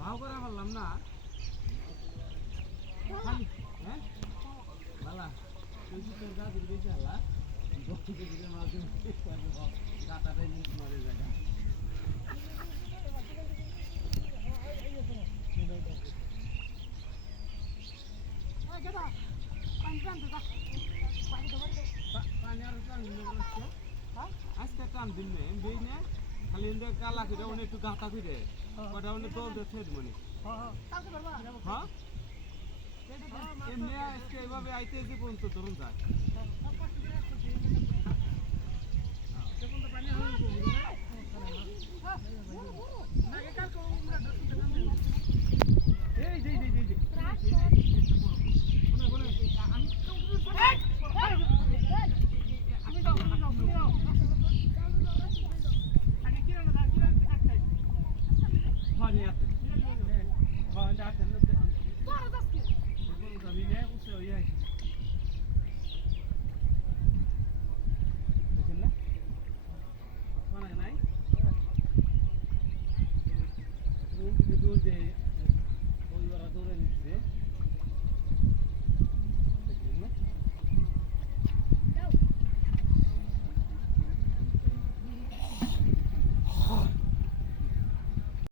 ভাও করে বললাম না হ্যাঁ বালা তুই কি তোর দাদুর বেশি আলা বক্তব্য দিলে মাঝে কাটাটাই নিয়ে মারে জায়গা পানি আর আজকে টান দিন না খালি কালা করে অনেক একটু গাঁথা করে ওটা অনেক দল দিয়ে মানে হ্যাঁ এমনি আজকে এইভাবে আইতে যে পর্যন্ত ধরুন যায় দৌড়ে নিচ্ছে